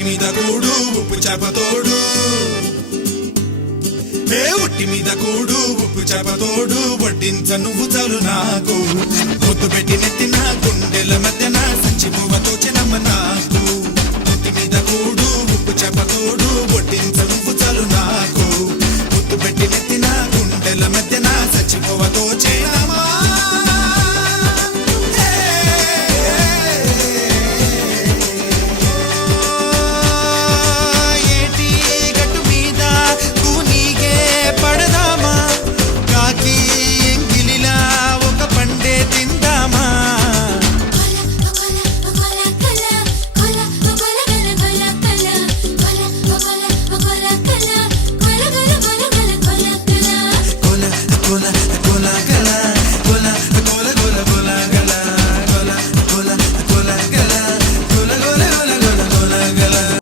మీద కూడు ఉప్పు చేప తోడు ఉట్టి మీద కూడు ఉప్పు చేప తోడు వడ్డించ నువ్వు చాలు నాకు పొద్దు పెట్టి నెత్తిన గుండెల మధ్యన సంచిపోవతో చిన్నమ్మ నాకు ఉట్టి మీద కూడు ఉప్పు చేప తోడు వడ్డించ నువ్వు చాలు నాకు పొద్దు పెట్టి నెత్తిన గుండెల మధ్యన సంచిపోవతో